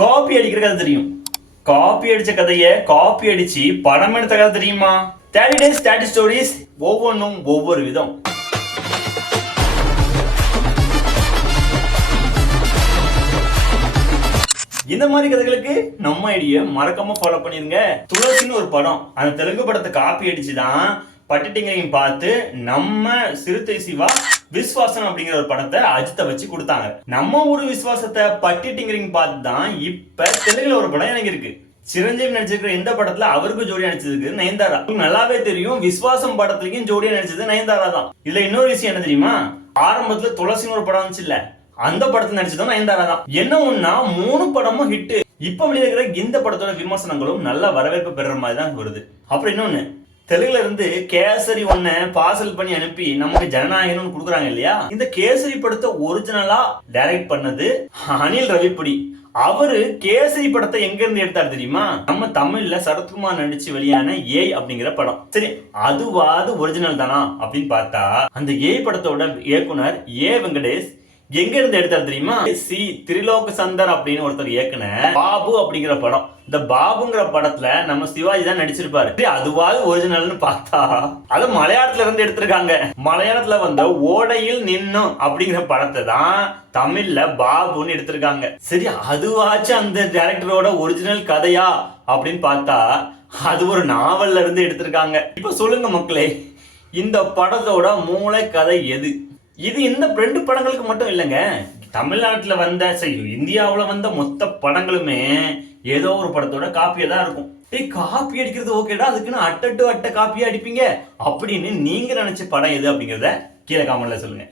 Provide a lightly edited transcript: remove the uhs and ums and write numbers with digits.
Copy அடிக்கிற கதை தெரியும். காப்பி அடிச்ச கதைய காப்பி அடிச்சு படம் எடுத்த கதை தெரியுமா? 30 days 30 ஸ்டோரிஸ், ஒவ்வொன்றும் ஒவ்வொரு விதம். இந்த மாதிரி கதைகளுக்கு நம்ம ஐடியா மறக்காம ஃபாலோ பண்ணிருங்க. துளசின்னு ஒரு படம், அந்த தெலுங்கு படத்தை காப்பி அடிச்சுதான் பட்டிட்டிங்கரையும் பார்த்து நம்ம சிறுத்தை சிவா விஸ்வாசம் அப்படிங்கிற ஒரு படத்தை அஜித்தை வச்சு கொடுத்தாங்க. நம்ம ஊர் விஸ்வாசத்தை பட்டிட்டிங்கரிங் பார்த்து தான் இப்ப தெலுங்குல ஒரு படம் எனக்கு இருக்கு. சிரஞ்சீவி நடிச்சிருக்கிற இந்த படத்துல அவருக்கு ஜோடியா நடிச்சதுக்கு நயன்தாரா. நல்லாவே தெரியும், விஸ்வாசம் படத்துலயும் ஜோடியா நடிச்சது நயன்தாரா தான். இதுல இன்னொரு விஷயம் என்ன தெரியுமா? ஆரம்பத்துல துளசின்னு ஒரு படம் வந்துச்சு இல்ல, அந்த படத்துல நடிச்சதும் நயன்தாரா தான். என்ன ஒன்னா 3 படமும் ஹிட். இப்ப வெளியில இந்த படத்தோட விமர்சனங்களும் நல்ல வரவேற்பு பெற மாதிரி தான் வருது. அப்புறம் இன்னொன்னு, தெலுங்குல இருந்து கேசரி ஒன்ன பார்சல் பண்ணி அனுப்பி நமக்கு ஜனநாயகம்னு கொடுக்குறாங்க இல்லையா? இந்த கேசரி படத்தை ஒரிஜினலா டைரக்ட் பண்ணது அனில் ரவிப்படி. அவரு கேசரி படத்தை எங்க இருந்து எடுத்தாரு தெரியுமா? நம்ம தமிழ்ல சரத்குமார் நடிச்சு வெளியான ஏய் அப்படிங்கிற படம். சரி, அதுவாது ஒரிஜினல் தானா அப்படின்னு பார்த்தா, அந்த ஏய் படத்தோட இயக்குனர் ஏ வெங்கடேஷ் எங்க இருந்து எடுத்தாரு தெரியுமா? சி திரிலோக சந்தர் அப்படின்னு ஒருத்தர் இயக்குன பாபு அப்படிங்கிற படம். இந்த பாபுங்கிற படத்துல நம்ம சிவாஜி தான் நடிச்சிருப்பாரு. அதுவாது ஒரிஜினல்னு பார்த்தா அது மலையாளத்துல இருந்து எடுத்திருக்காங்க. மலையாளத்துல வந்த ஓடையில் நின்னும் அப்படிங்கிற படத்தை தான் தமிழ்ல பாபுன்னு எடுத்திருக்காங்க. சரி, அதுவாச்சும் அந்த டைரக்டரோட ஒரிஜினல் கதையா அப்படின்னு பார்த்தா அது ஒரு நாவல்ல இருந்து எடுத்திருக்காங்க. இப்ப சொல்லுங்க மக்களே, இந்த படத்தோட மூளை கதை எது? இது இந்த 2 படங்களுக்கு மட்டும் இல்லைங்க. தமிழ்நாட்டுல வந்த, சரி இந்தியாவுல வந்த மொத்த படங்களுமே ஏதோ ஒரு படத்தோட காப்பியா தான் இருக்கும். காப்பி அடிக்கிறது ஓகேடா, அதுக்குன்னு அட்ட காப்பியா அடிப்பீங்க அப்படின்னு நீங்க நினைச்ச படம் எது அப்படிங்கறத கீழே காமெண்ட்ல சொல்லுங்க.